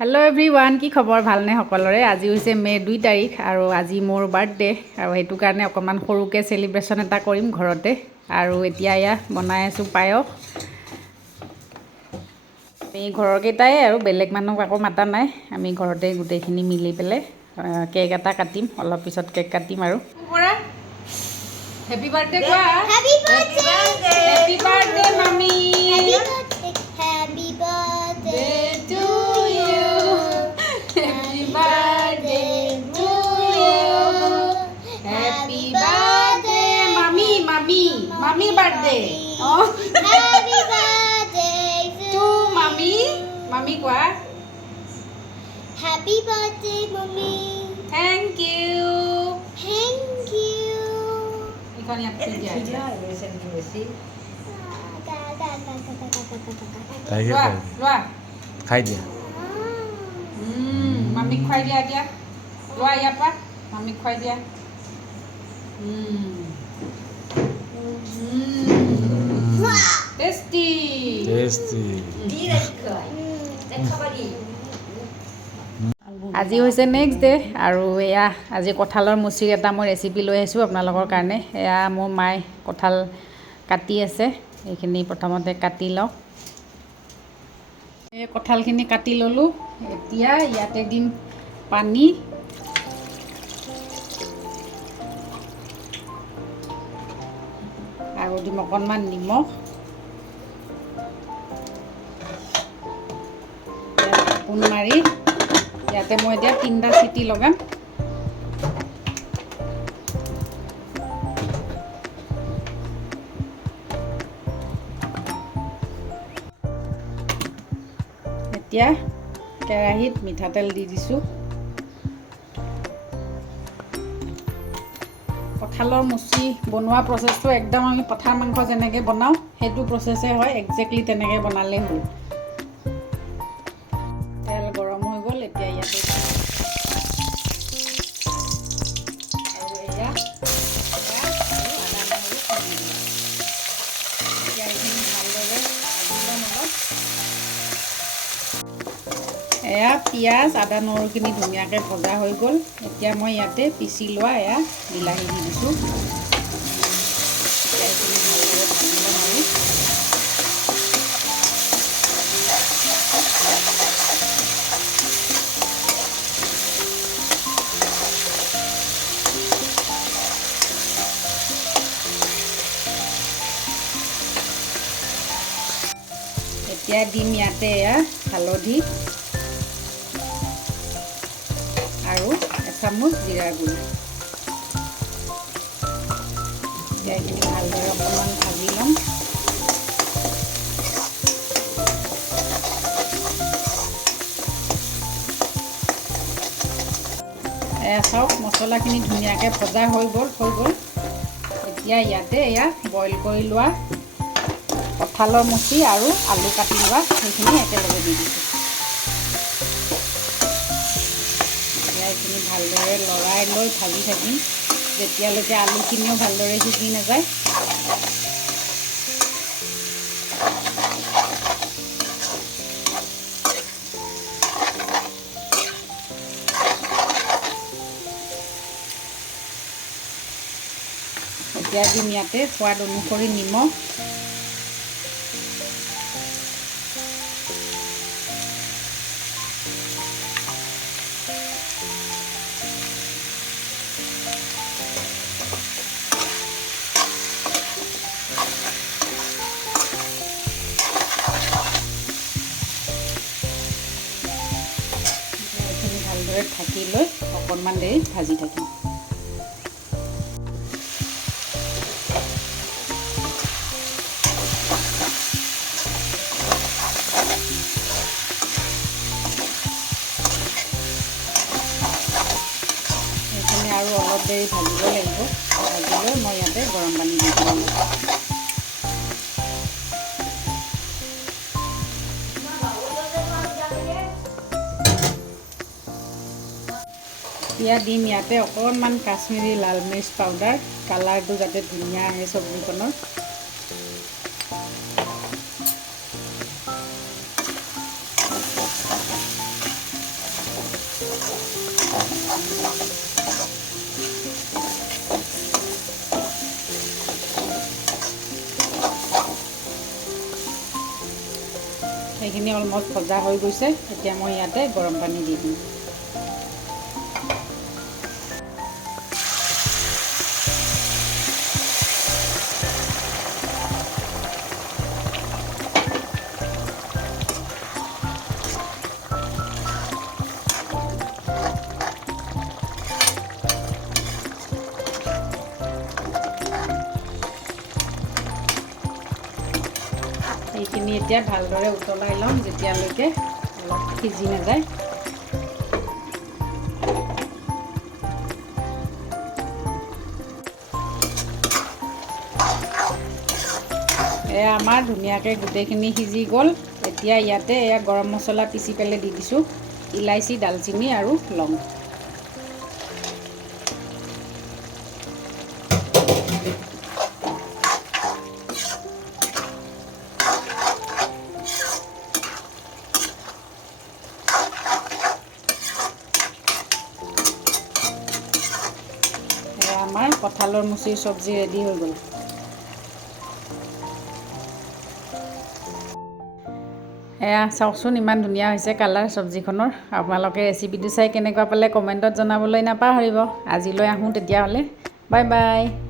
Hello everyone की खबर भालने सकलोरे आज হৈছে मे 2 तारिख और आज मोर बार्थडे और हेतु कारणे अकमान सरुके सेलिब्रेशन एटा करिम घरते और एतिया या बनाय आसु पायस आमी घर केटाय और बेलेग मानुक आको माता नाय आमी घरते गुटेखिनि मिली पेले केक एटा काटिम अलप पिছত केक काटिम और हैप्पी बर्थडे कोआ Happy birthday! Happy birthday mummy Happy birthday to you happy birthday to you happy birthday mummy mummy mummy birthday Happy birthday to mummy mummy कोआ Happy birthday, mommy. Thank you Thank you. इकोन याप दिया लोआ लोआ खाई दिया mummy खुआई दिया दिया लोआ यापा मम्मी खुआई दिया टेस्टी टेस्टी আজি হৈছে নেক্সট ডে আৰু এয়া আজি কঁঠালৰ মুচিৰ এটা মই ৰেচিপি লৈ আহিছোঁ আপোনালোকৰ কাৰণে এয়া মোৰ মায়ে কঁঠাল কাটি আছে এইখিনি প্ৰথমতে কাটি লওঁ এই কঁঠালখিনি কাটি ল'লোঁ এতিয়া ইয়াতে দিম পানী আৰু দিম অকণমান নিমখ ঢাকোন মাৰি ইয়াতে মই এতিয়া 3টা চিটি লগাম এতিয়া কেৰাহীত মিঠাতেল দি দিছোঁ কঁঠালৰ মুচি বনোৱা প্ৰচেছটো একদম আমি পঠাৰ মাংস যেনেকৈ বনাওঁ সেইটো প্ৰচেছে হয় একজেক্টলি তেনেকৈ বনালে হ'ল তেল গৰম হৈ গ'ল এতিয়া ইয়াতে আৰু এয়া এয়া পিঁয়াজ আদা নহৰুখিনি ধুনীয়াকৈ ভজা হৈ গ'ল এতিয়া মই ইয়াতে পিচি লোৱা এয়া বিলাহী দি দিছোঁ এইখিনি ভালদৰে ভাজি ল'ম আৰু এতিয়া দিম ইয়াতে এয়া হালধি আৰু এচামুচ জিৰা গুড়ি এতিয়া এইখিনি ভালদৰে অকণমান ভাজি ল'ম এয়া চাওক মছলাখিনি ধুনীয়াকৈ ভজা হৈ গ'ল এতিয়া ইয়াতে এয়া বইল কৰি লোৱা কঁঠালৰ মুচি আৰু আলু কাটি লোৱা সেইখিনি একেলগে দি দিছোঁ এইখিনি ভালদৰে লৰাই লৈ ভাজি থাকিম যেতিয়ালৈকে আলুখিনিও ভালদৰে সিজি নাযায় এতিয়া দিম ইয়াতে সোৱাদ অনুসৰি নিমখ ভালদৰে ঢাকি লৈ অকণমান দেৰি ভাজি থাকিম এইখিনি আৰু অলপ দেৰি ভাজিব লাগিব ভাজি লৈ মই ইয়াতে গৰম পানী দি দিম এতিয়া দিম ইয়াতে অকণমান কাশ্মীৰী লাল মিৰ্চ পাউডাৰ কালাৰটো যাতে ধুনীয়া আহে চব্জিখনৰ সেইখিনি অলমষ্ট ভজা হৈ গৈছে এতিয়া মই ইয়াতে গৰম পানী দি দিম এইখিনি এতিয়া ভালদৰে উতলাই ল'ম যেতিয়ালৈকে অলপ সিজি নাযায় এয়া আমাৰ ধুনীয়াকৈ গোটেইখিনি সিজি গ'ল এতিয়া ইয়াতে এয়া গৰম মছলা পিচি পেলাই দি দিছোঁ ইলাইচি দালচিনি আৰু লং আমাৰ কঁঠালৰ মুচিৰ চব্জি ৰেডি হৈ গ'ল এয়া চাওকচোন ইমান ধুনীয়া হৈছে কালাৰ চব্জিখনৰ আপোনালোকে ৰেচিপিটো চাই কেনেকুৱা পালে কমেণ্টত জনাবলৈ নাপাহৰিব আজিলৈ আহোঁ তেতিয়াহ'লে বাই বাই